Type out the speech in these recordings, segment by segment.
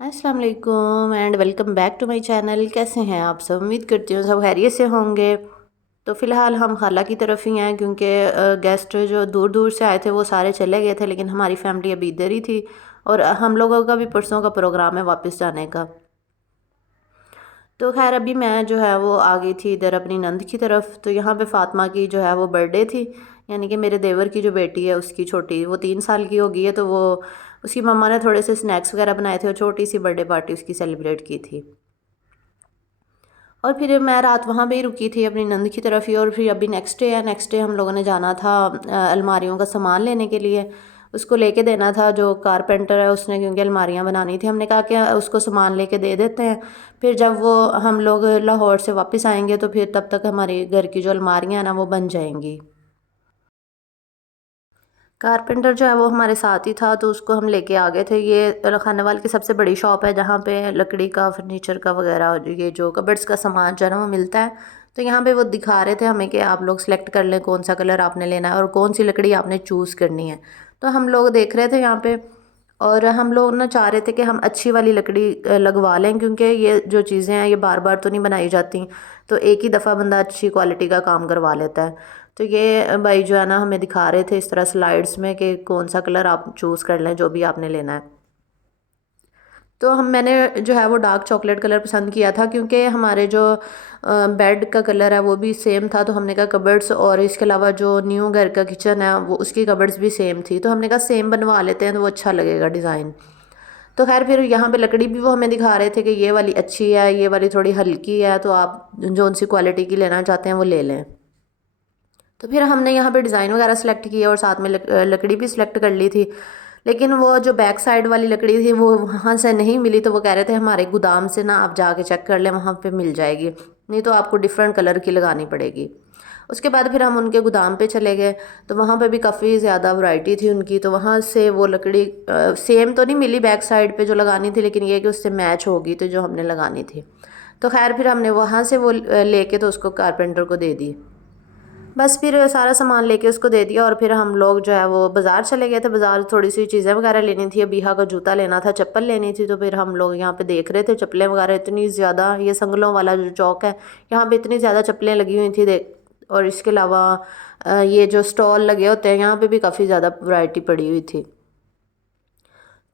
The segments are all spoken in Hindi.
अस्सलाम वालेकुम and welcome back to my channel. कैसे हैं आप सब? उम्मीद करती हूँ सब खैरियत से होंगे। तो फ़िलहाल हम खाला की तरफ ही हैं क्योंकि गेस्ट जो दूर दूर से आए थे वो सारे चले गए थे, लेकिन हमारी फैमिली अभी इधर ही थी और हम लोगों का भी परसों का प्रोग्राम है वापस जाने का। तो खैर अभी मैं जो है वो आ गई थी इधर अपनी नंद की तरफ। तो यहाँ पे फ़ातिमा की जो है वो बर्थडे थी, यानी कि मेरे देवर की जो बेटी है उसकी छोटी, वो 3 साल की हो गई है। तो वो उसकी मम्मा ने थोड़े से स्नैक्स वगैरह बनाए थे और छोटी सी बर्थडे पार्टी उसकी सेलिब्रेट की थी। और फिर मैं रात वहाँ पे ही रुकी थी अपनी नंद की तरफ ही। और फिर अभी नेक्स्ट डे है, नेक्स्ट डे हम लोगों ने जाना था अलमारियों का सामान लेने के लिए। उसको लेके देना था जो कारपेंटर है उसने, क्योंकि अलमारियाँ बनानी थी। हमने कहा कि उसको सामान लेके दे देते हैं, फिर जब वो हम लोग लाहौर से वापस आएंगे तो फिर तब तक हमारे घर की जो अलमारियाँ हैं ना वो बन जाएंगी। कारपेंटर जो है वो हमारे साथ ही था, तो उसको हम लेके आ गए थे। ये खानेवाल की सबसे बड़ी शॉप है जहाँ पे लकड़ी का फर्नीचर का वगैरह ये जो कबर्ड्स का सामान जो है ना वो मिलता है। तो यहाँ पे वो दिखा रहे थे हमें कि आप लोग सेलेक्ट कर लें कौन सा कलर आपने लेना है और कौन सी लकड़ी आपने चूज़ करनी है। तो हम लोग देख रहे थे यहाँ पे, और हम लोग ना चाह रहे थे कि हम अच्छी वाली लकड़ी लगवा लें, क्योंकि ये जो चीज़ें हैं ये बार बार तो नहीं बनाई जाती। तो एक ही दफ़ा बंदा अच्छी क्वालिटी का काम करवा लेता है। तो ये भाई जो है ना हमें दिखा रहे थे इस तरह स्लाइड्स में कि कौन सा कलर आप चूज़ कर लें जो भी आपने लेना है। तो मैंने जो है वो डार्क चॉकलेट कलर पसंद किया था, क्योंकि हमारे जो बेड का कलर है वो भी सेम था। तो हमने कहा कबर्ड्स, और इसके अलावा जो न्यू घर का किचन है वो उसकी कबर्ड्स भी सेम थी। तो हमने कहा सेम बनवा लेते हैं तो वो अच्छा लगेगा डिज़ाइन। तो खैर फिर यहाँ पे लकड़ी भी वो हमें दिखा रहे थे कि ये वाली अच्छी है, ये वाली थोड़ी हल्की है, तो आप जो सी क्वालिटी की लेना चाहते हैं वो ले लें। तो फिर हमने यहाँ पे डिज़ाइन वगैरह सेलेक्ट किया और साथ में लकड़ी भी सिलेक्ट कर ली थी। लेकिन वो जो बैक साइड वाली लकड़ी थी वो वहाँ से नहीं मिली। तो वो कह रहे थे हमारे गोदाम से ना आप जाके चेक कर लें, वहाँ पे मिल जाएगी, नहीं तो आपको डिफरेंट कलर की लगानी पड़ेगी। उसके बाद फिर हम उनके गोदाम पे चले गए। तो वहाँ पे भी काफ़ी ज़्यादा वैरायटी थी उनकी। तो वहाँ से वो लकड़ी सेम तो नहीं मिली बैक साइड पे जो लगानी थी, लेकिन ये कि उससे मैच होगी तो जो हमने लगानी थी। तो खैर फिर हमने वहाँ से वो लेके तो उसको कारपेंटर को दे दी। बस फिर सारा सामान लेके उसको दे दिया और फिर हम लोग जो है वो बाज़ार चले गए थे। बाज़ार थोड़ी सी चीज़ें वगैरह लेनी थी, अबीहा का जूता लेना था, चप्पल लेनी थी। तो फिर हम लोग यहाँ पे देख रहे थे चप्पलें वगैरह। इतनी ज़्यादा, ये संगलों वाला जो चौक है यहाँ पे इतनी ज़्यादा चप्पलें लगी हुई थी देख। और इसके अलावा ये जो स्टॉल लगे होते हैं यहाँ पे भी काफ़ी ज़्यादा वैरायटी पड़ी हुई थी।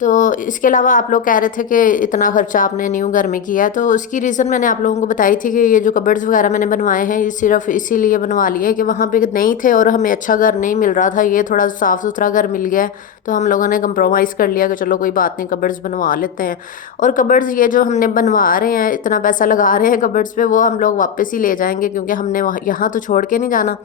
तो इसके अलावा आप लोग कह रहे थे कि इतना खर्चा आपने न्यू घर में किया है, तो उसकी रीज़न मैंने आप लोगों को बताई थी कि ये जो कबर्ड्स वगैरह मैंने बनवाए हैं ये सिर्फ इसीलिए बनवा लिए कि वहाँ पे नहीं थे और हमें अच्छा घर नहीं मिल रहा था। ये थोड़ा साफ़ सुथरा घर मिल गया है, तो हम लोगों ने कंप्रोमाइज़ कर लिया कि चलो कोई बात नहीं, कबर्ड्स बनवा लेते हैं। और कबर्ड्स ये जो हमने बनवा रहे हैं, इतना पैसा लगा रहे हैं कबर्ड्स पे, वो हम लोग वापस ही ले जाएंगे, क्योंकि हमने वहाँ यहाँ तो छोड़ के नहीं जाना।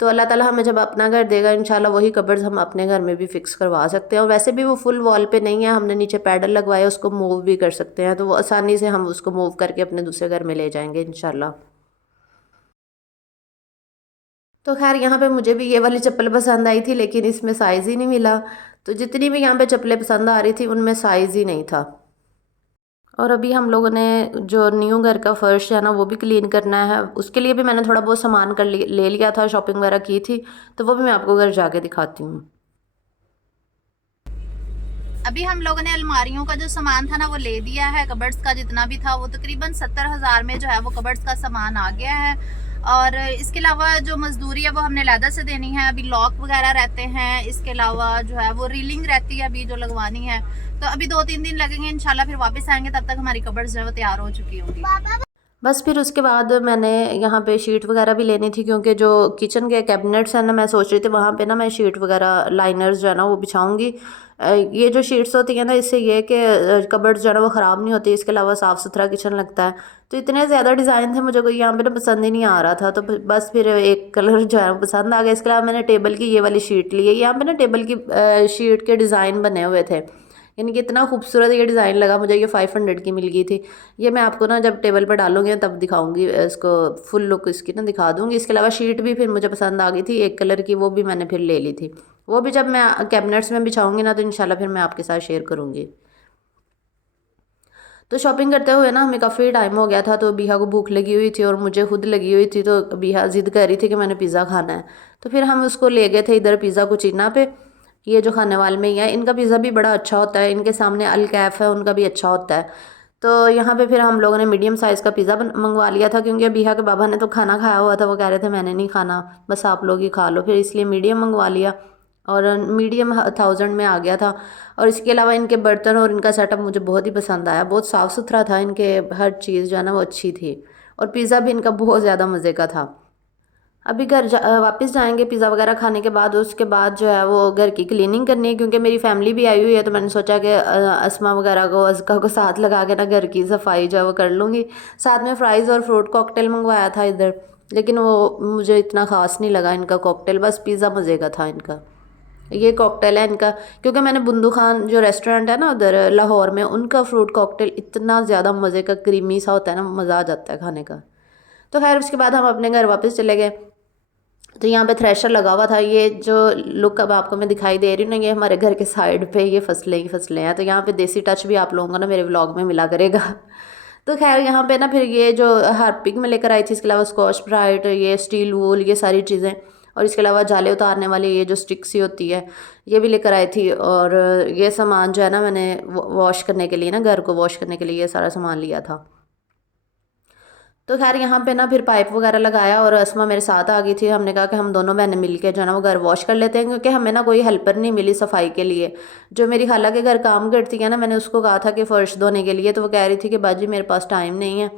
तो अल्लाह ताला हमें जब अपना घर देगा इंशाल्लाह वही कबर्ड्स हम अपने घर में भी फिक्स करवा सकते हैं। और वैसे भी वो फुल वॉल पे नहीं है, हमने नीचे पैडल लगवाए, उसको मूव भी कर सकते हैं। तो वो आसानी से हम उसको मूव करके अपने दूसरे घर में ले जाएंगे इंशाल्लाह। तो खैर यहाँ पे मुझे भी ये वाली चप्पल पसंद आई थी, लेकिन इसमें साइज़ ही नहीं मिला। तो जितनी भी यहाँ पे चप्पलें पसंद आ रही थी उनमें साइज़ ही नहीं था। और अभी हम लोगों ने जो न्यू घर का फर्श है ना वो भी क्लीन करना है, उसके लिए भी मैंने थोड़ा बहुत सामान ले लिया था, शॉपिंग वगैरह की थी। तो वो भी मैं आपको घर जाके दिखाती हूँ। अभी हम लोगों ने अलमारियों का जो सामान था ना वो ले दिया है। कबर्ड्स का जितना भी था वो तकरीबन 70,000 में जो है वो कबर्ड्स का सामान आ गया है। और इसके अलावा जो मजदूरी है वो हमने लैदा से देनी है। अभी लॉक वगैरह रहते हैं, इसके अलावा जो है वो रीलिंग रहती है अभी जो लगवानी है। तो अभी 2-3 दिन लगेंगे इंशाल्लाह, फिर वापस आएंगे, तब तक हमारी कबर्ड्स जो है वो तैयार हो चुकी होंगी। बस फिर उसके बाद मैंने यहाँ पे शीट वगैरह भी लेनी थी, क्योंकि जो किचन के कैबिनेट्स हैं ना, मैं सोच रही थी वहाँ पे ना मैं शीट वगैरह लाइनर्स जो है ना वो बिछाऊंगी। ये जो शीट्स होती है ना इससे ये कि कबर्ड्स जो है ना वो ख़राब नहीं होती, इसके अलावा साफ़ सुथरा किचन लगता है। तो इतने ज़्यादा डिज़ाइन थे, मुझे कोई यहाँ पे ना पसंद ही नहीं आ रहा था। तो बस फिर एक कलर जो है वो पसंद आ गया। इसके अलावा मैंने टेबल की ये वाली शीट ली है। यहाँ पे ना टेबल की शीट के डिज़ाइन बने हुए थे, यानी कि इतना खूबसूरत ये डिज़ाइन लगा मुझे। ये 500 की मिल गई थी। ये मैं आपको ना जब टेबल पर डालूंगी तब दिखाऊंगी, इसको फुल लुक इसकी ना दिखा दूंगी। इसके अलावा शीट भी फिर मुझे पसंद आ गई थी एक कलर की, वो भी मैंने फिर ले ली थी। वो भी जब मैं कैबिनेट्स में बिछाऊंगी ना तो इंशाल्लाह फिर मैं आपके साथ शेयर करूंगी। तो शॉपिंग करते हुए ना हमें काफ़ी टाइम हो गया था, तो बीहा को भूख लगी हुई थी और मुझे खुद लगी हुई थी। तो बीहा जिद कर रही थी कि मैंने पिज़्ज़ा खाना है। तो फिर हम उसको ले गए थे इधर पिज़्ज़ा कुचीना पे। ये जो खाने वाले में ही है, इनका पिज़्ज़ा भी बड़ा अच्छा होता है। इनके सामने अल कैफ़ है, उनका भी अच्छा होता है। तो यहाँ पे फिर हम लोगों ने मीडियम साइज़ का पिज़्ज़ा मंगवा लिया था, क्योंकि अबिहा के बाबा ने तो खाना खाया हुआ था। वो कह रहे थे मैंने नहीं खाना, बस आप लोग ही खा लो, फिर इसलिए मीडियम मंगवा लिया और मीडियम 1000 में आ गया था। और इसके अलावा इनके बर्तन और इनका सेटअप मुझे बहुत ही पसंद आया। बहुत साफ़ सुथरा था, इनके हर चीज़ जो है ना वो अच्छी थी। और पिज़्ज़ा भी इनका बहुत ज़्यादा मज़े का था। अभी वापस जाएंगे पिज़्ज़ा वगैरह खाने के बाद। उसके बाद जो है वो घर की क्लीनिंग करनी है, क्योंकि मेरी फैमिली भी आई हुई है। तो मैंने सोचा कि अस्मा वगैरह को, अज़का को साथ लगा के ना घर की सफाई जो है वो कर लूँगी। साथ में फ़्राइज़ और फ्रूट कॉकटेल मंगवाया था इधर, लेकिन वो मुझे इतना ख़ास नहीं लगा इनका कॉकटेल। बस पिज़्ज़ा मज़े का था इनका। ये कॉकटेल है इनका, क्योंकि मैंने बुंदू खान जो रेस्टोरेंट है ना उधर लाहौर में, उनका फ्रूट कॉकटेल इतना ज़्यादा मज़े का क्रीमी सा होता है ना, मज़ा आ जाता है खाने का। तो खैर उसके बाद हम अपने घर वापस चले गए। तो यहाँ पे थ्रेशर लगा हुआ था। ये जो लुक अब आपको मैं दिखाई दे रही हूँ ना, ये हमारे घर के साइड पे ये फसलें ही फसलें हैं। तो यहाँ पे देसी टच भी आप लोगों को ना मेरे व्लॉग में मिला करेगा। तो खैर यहाँ पे ना फिर ये जो हार्पिक में लेकर आई थी, इसके अलावा स्कॉच ब्राइट, ये स्टील वूल, ये सारी चीज़ें, और इसके अलावा जाले उतारने वाली ये जो स्टिक सी होती है, ये भी लेकर आई थी। और ये सामान जो है ना मैंने वॉश करने के लिए ना, घर को वॉश करने के लिए ये सारा सामान लिया था। तो खैर यहाँ पे ना फिर पाइप वगैरह लगाया और अस्मा मेरे साथ आ गई थी। हमने कहा कि हम दोनों बहनें मिलके जो है ना वो घर वॉश कर लेते हैं, क्योंकि हमें ना कोई हेल्पर नहीं मिली सफाई के लिए। जो मेरी खाला के घर काम करती है ना, मैंने उसको कहा था कि फ़र्श धोने के लिए, तो वो कह रही थी कि बाजी मेरे पास टाइम नहीं है,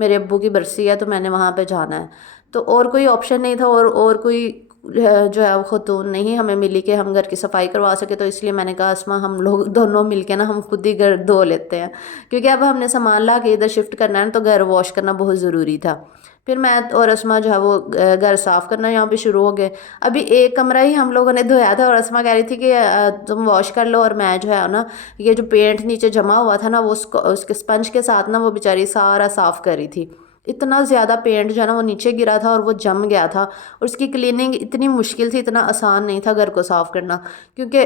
मेरे अब्बू की बरसी है, तो मैंने वहाँ पर जाना है। तो और कोई ऑप्शन नहीं था, और कोई जो है वो ख़तून नहीं हमें मिली कि हम घर की सफाई करवा सके। तो इसलिए मैंने कहा अस्मा हम लोग दोनों मिलके ना हम खुद ही घर धो लेते हैं, क्योंकि अब हमने सामान ला के इधर शिफ्ट करना है, तो घर वॉश करना बहुत ज़रूरी था। फिर मैं और अस्मा जो है वो घर साफ़ करना यहाँ पे शुरू हो गए। अभी एक कमरा ही हम लोगों ने धोया था, और अस्मा कह रही थी कि तुम वॉश कर लो, और मैं जो है ना ये जो पेंट नीचे जमा हुआ था ना, वो उसके स्पंज के साथ ना वो बेचारी सारा साफ़ कर रही थी। इतना ज़्यादा पेंट जो है ना वो नीचे गिरा था और वो जम गया था, और उसकी क्लीनिंग इतनी मुश्किल थी, इतना आसान नहीं था घर को साफ़ करना, क्योंकि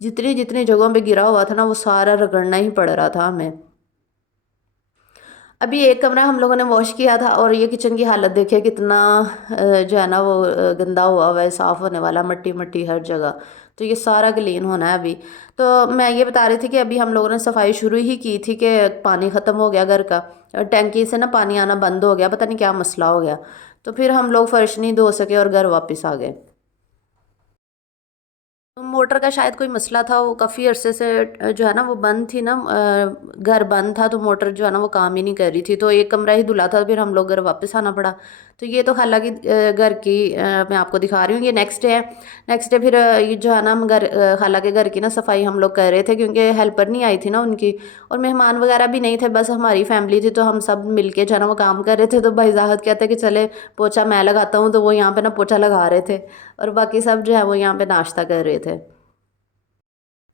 जितनी जितनी जगहों पे गिरा हुआ था ना वो सारा रगड़ना ही पड़ रहा था हमें। अभी एक कमरा हम लोगों ने वॉश किया था, और ये किचन की हालत देखिए कितना जो है ना वो गंदा हुआ है, साफ़ होने वाला, मट्टी मट्टी हर जगह। तो ये सारा क्लीन होना है अभी। तो मैं ये बता रही थी कि अभी हम लोगों ने सफाई शुरू ही की थी कि पानी ख़त्म हो गया घर का, टैंकी से ना पानी आना बंद हो गया, पता नहीं क्या मसला हो गया। तो फिर हम लोग फर्श नहीं धो सके और घर वापस आ गए। तो मोटर का शायद कोई मसला था, वो काफ़ी अरसे से जो है ना वो बंद थी ना, घर बंद था, तो मोटर जो है ना वो काम ही नहीं कर रही थी। तो एक कमरा ही धुला था, फिर हम लोग घर वापस आना पड़ा। तो ये तो खाला की घर की मैं आपको दिखा रही हूँ। ये नेक्स्ट डे है। नेक्स्ट डे फिर ये जो है ना हम खाला के घर की ना सफाई हम लोग कर रहे थे, क्योंकि हेल्पर नहीं आई थी ना उनकी, और मेहमान वगैरह भी नहीं थे, बस हमारी फैमिली थी। तो हम सब मिलके जो है ना वो काम कर रहे थे। तो भाई जाहद कहते कि चले पोछा मैं लगाता हूँ, तो वो यहाँ पे ना पोछा लगा रहे थे, और बाकी सब जो है वो यहाँ पे नाश्ता कर रहे थे।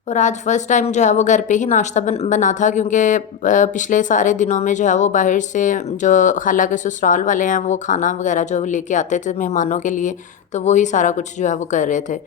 और आज फर्स्ट टाइम जो है वो घर पे ही नाश्ता बना था, क्योंकि पिछले सारे दिनों में जो है वो बाहर से जो खाला के ससुराल वाले हैं वो खाना वगैरह जो लेके आते थे मेहमानों के लिए, तो वही सारा कुछ जो है वो कर रहे थे।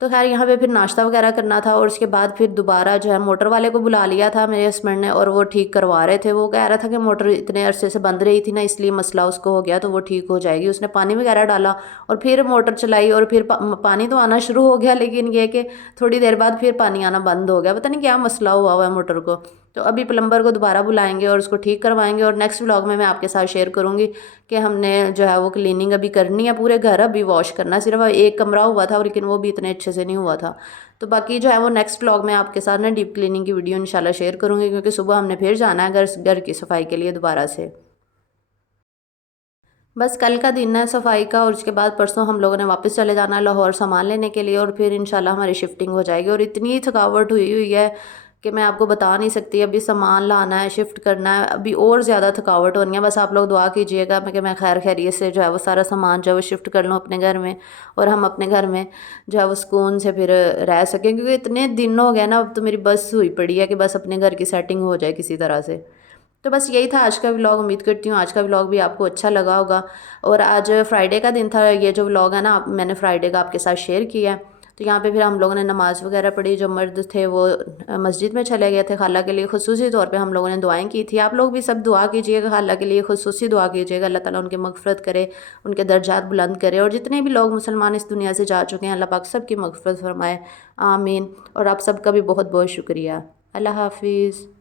तो खैर यहाँ पे फिर नाश्ता वगैरह करना था, और उसके बाद फिर दोबारा जो है मोटर वाले को बुला लिया था मेरे हस्बैंड ने, और वो ठीक करवा रहे थे। वो कह रहा था कि मोटर इतने अरसे से बंद रही थी ना, इसलिए मसला उसको हो गया, तो वो ठीक हो जाएगी। उसने पानी वगैरह डाला और फिर मोटर चलाई, और फिर पानी तो आना शुरू हो गया, लेकिन ये कि थोड़ी देर बाद फिर पानी आना बंद हो गया। पता नहीं क्या मसला हुआ है मोटर को। तो अभी प्लम्बर को दोबारा बुलाएंगे और उसको ठीक करवाएंगे, और नेक्स्ट व्लॉग में मैं आपके साथ शेयर करूँगी कि हमने जो है वो क्लीनिंग अभी करनी है पूरे घर। अभी वॉश करना सिर्फ एक कमरा हुआ था, लेकिन वो भी इतने अच्छे से नहीं हुआ था। तो बाकी जो है वो नेक्स्ट व्लॉग में आपके साथ ना डीप क्लीनिंग की वीडियो इंशाल्लाह शेयर करूँगी, क्योंकि सुबह हमने फिर जाना है घर की सफाई के लिए दोबारा से। बस कल का दिन है सफाई का, और उसके बाद परसों हम लोगों ने वापस चले जाना है लाहौर सामान लेने के लिए, और फिर इंशाल्लाह हमारी शिफ्टिंग हो जाएगी। और इतनी थकावट हुई हुई है कि मैं आपको बता नहीं सकती। अभी सामान लाना है, शिफ्ट करना है, अभी और ज़्यादा थकावट होनी है। बस आप लोग दुआ कीजिएगा कि मैं खैर खैरियत से जो है वो सारा सामान जो है वो शिफ्ट कर लूँ अपने घर में, और हम अपने घर में जो है वो सुकून से फिर रह सकें, क्योंकि इतने दिन हो गए ना, अब तो मेरी बस हुई पड़ी है कि बस अपने घर की सेटिंग हो जाए किसी तरह से। तो बस यही था आज का व्लॉग। उम्मीद करती हूँ आज का व्लॉग भी आपको अच्छा लगा होगा। और आज फ्राइडे का दिन था, ये जो व्लॉग है ना मैंने फ्राइडे का आपके साथ शेयर किया है। तो यहाँ पे फिर हम लोगों ने नमाज़ वगैरह पढ़ी। जो मर्द थे वो मस्जिद में चले गए थे खाला के लिए, खुसूसी तौर पे हम लोगों ने दुआएं की थी। आप लोग भी सब दुआ कीजिएगा, खाला के लिए खुसूसी दुआ कीजिएगा, अल्लाह ताला उनकी मग़फ़िरत करे, उनके दर्जात बुलंद करे। और जितने भी लोग मुसलमान इस दुनिया से जा चुके हैं, अल्लाह पाक सब की मग़फ़िरत फ़रमाए, आमीन। और आप सबका भी बहुत बहुत शुक्रिया। अल्लाह हाफ़िज़।